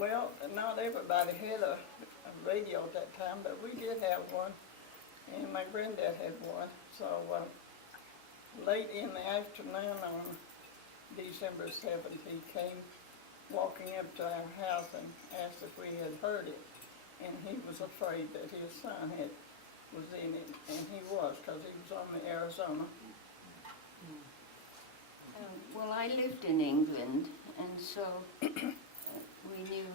Well, not everybody had a radio at that time, but we did have one, and my granddad had one. So late in the afternoon on December 7th, he came walking up to our house and asked if we had heard it, and he was afraid that his son was in it, and he was, because he was on the Arizona. Well, I lived in England, and so we knew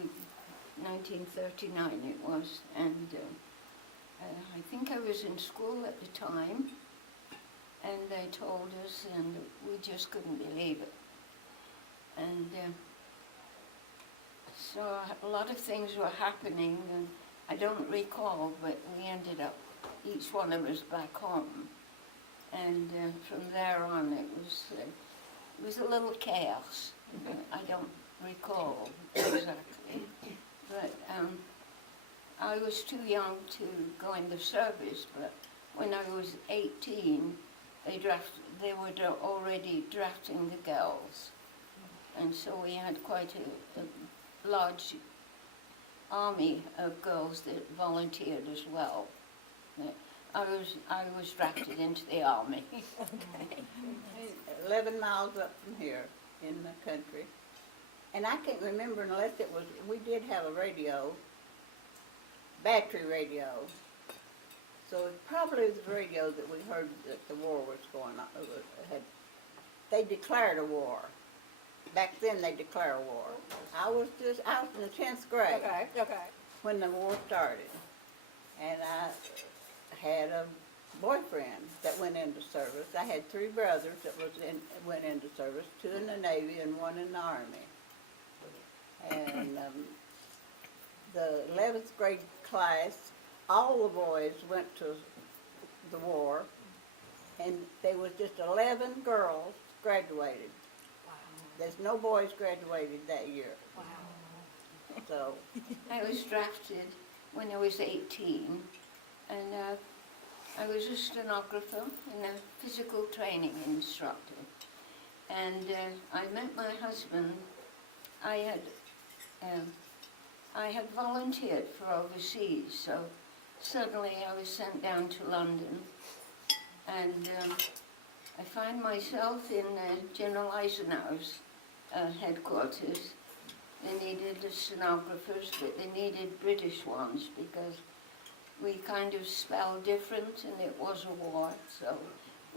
1939 it was, and I think I was in school at the time, and they told us, and we just couldn't believe it. And so a lot of things were happening, and I don't recall, but we ended up, each one of us back home. And from there on, it was a little chaos. I don't recall exactly, but I was too young to go in the service. But when I was 18, they were already drafting the girls, and so we had quite a large army of girls that volunteered as well. I was drafted into the army. Okay. 11 miles up from here in the country. And I can't remember unless it was, we did have a radio, battery radio. So it probably was the radio that we heard that the war was going on. They declared a war. Back then they declared a war. I was in the 10th grade when the war started. And I had a boyfriend that went into service. I had 3 brothers that went into service, 2 in the Navy and 1 in the Army. And the 11th grade class, all the boys went to the war, and there was just 11 girls graduated. Wow. There's no boys graduated that year. Wow. So I was drafted when I was 18, and I was a stenographer and a physical training instructor. And I met my husband. I had volunteered for overseas, so suddenly I was sent down to London, and I find myself in General Eisenhower's headquarters. They needed stenographers, but they needed British ones because we kind of spell different, and it was a war, so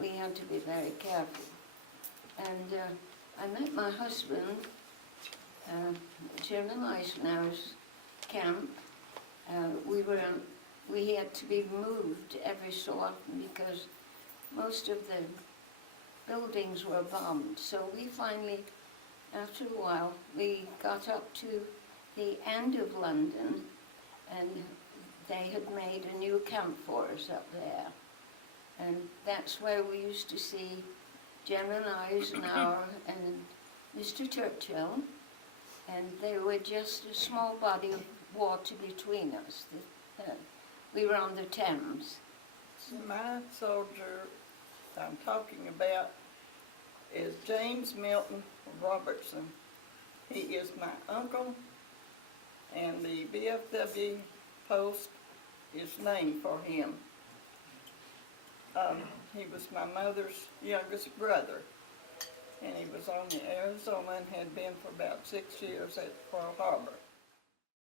we had to be very careful. And I met my husband at General Eisenhower's camp. We had to be moved every so often because most of the buildings were bombed. So we finally, after a while, we got up to the end of London, and they had made a new camp for us up there. And that's where we used to see General Eisenhower and Mr. Churchill, and they were just a small body of water between us. We were on the Thames. My soldier I'm talking about is James Milton Robertson. He is my uncle, and the BFW post is named for him. He was my mother's youngest brother, and he was on the Arizona and had been for about 6 years at Pearl Harbor.